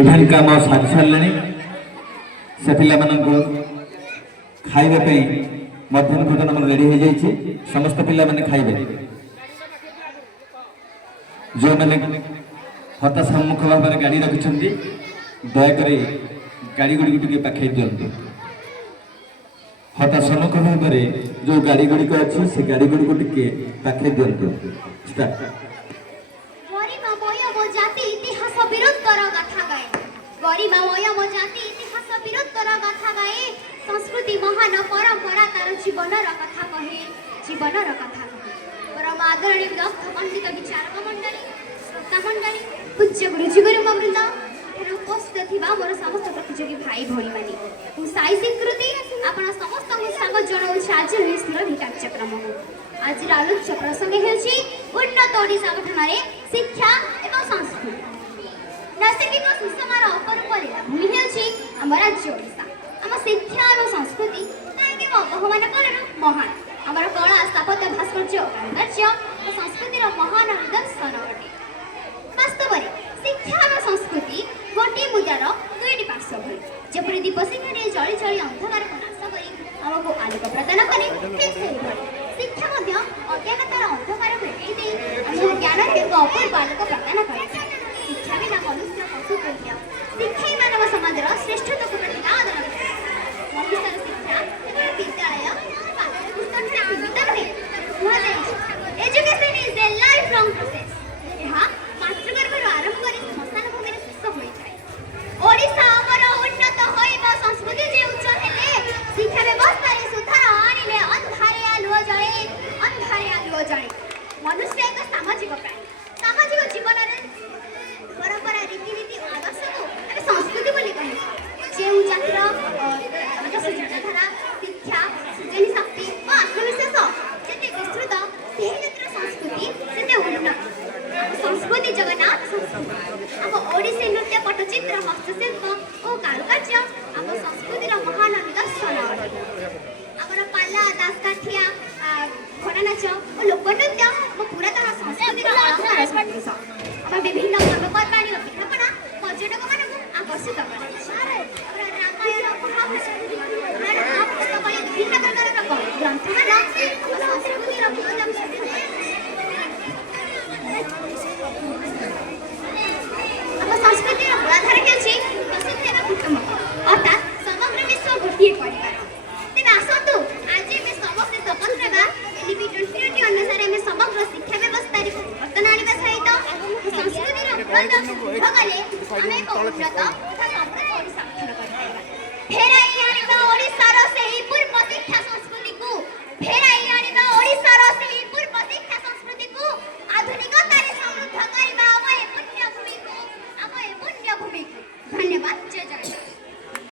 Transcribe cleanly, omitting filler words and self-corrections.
event काम सारी सारे से पिला खाइबा मध्याह्न भोजन आम रेडी हो जाइए समस्त पिला माने खाइबे जो मैंने हता सम्मुख भाव में गाड़ी रखिंट दयाक गाड़ी गुड़ी टे पाखे दिंतु हता सम्मुख भाव में जो गाड़ी गुड़िक अच्छी से गाड़ी गुड़ी को टे पाखे दिंतु संस्कृति महान परंपरा तार जीवन कथा कहे जीवन कथा कहे परम आदरणीय दक्ष पंडित विचारक मंडली श्रोता मंडली पूज्य गुरुजी गुरुवृंद उपस्थित थिबा मोर समस्त प्रतियोगी भाई भौणी माने साई स्वीकृति आपण समस्त स्वागत जणाउछि आज स्थिर कार्यक्रम आज आलोच्य प्रसंग हेछि उन्नत ओडिशा गठन रे शिक्षा एवं संस्कृति नैसर्गिक सुषमार अपरूप भूमि हेछि हम राज्य ओडिशा आम शिक्षा और संस्कृति कहीं बहुमान कारण महान आमर कला स्थापत्य भास्कर्य कारुकार्य और संस्कृतिर महान निदर्शन अटे वास्तव में शिक्षा और संस्कृति गोटे मुद्रार दुईटी पार्श्व भली जपरी दीप शिखारे जली जली अंधकार को नाश कर आमको आलोक प्रदान करे ठीक शिक्षा अज्ञानतार अंधकार को हटाई ज्ञान एक अपूर्व आलोक प्रदान करे शिक्षा बिना मनुष्य पशु प्रज्ञा शिक्षा ही मानव समाज श्रेष्ठता को प्रतिपादन मनुष्यर शिक्षा विद्यालय education is a life long process यह मातृगर्भर आरंभ कर श्मशान भूमि शेष हो जाए ओडिशा हमर उन्नत होइबा संस्कृति जे उच्च हेले शिक्षा व्यवस्था रे सुधार आनिले अंधारे आलुओ जळे मनुष्य एक सामाजिक प्राणी सामाजिक जीवन रे परंपरा रीतिनीति आदर्श को संस्कृति बोली कहे जे जातिर चिंताधारा शिक्षा सृजनी शक्ति और आत्मविश्वास जिते विस्तृत से संस्कृति से उन्नत संस्कृति जगन्नाथ संस्कृति आम ओडिसी नृत्य पट्टचित्र हस्तशिल्प और कारुकार्य आम संस्कृतिर महान निदर्शन आमर पाला दासकाठिया घोड़ा नाच और लोकनृत्य और पुरातन संस्कृतिर आम विभिन्न पर्वपर्वाणी और पिठापना पर्यटक मान आकर्षित करे रामायण महाभारत विभिन्न प्रकार ग्रंथ संस्कृतिर संस्कृतिर मूलाधार हेउछि प्रसिद्ध कुटुंब अर्थात समग्र विश्व गोटे परिवार तेज आसतु आज में समस्त स्वतंत्र बा एलिमिटेड अनुसार में समग्र शिक्षा व्यवस्था परिवर्तन आने सहित संस्कृतिर मूल गले आम एक उन्नत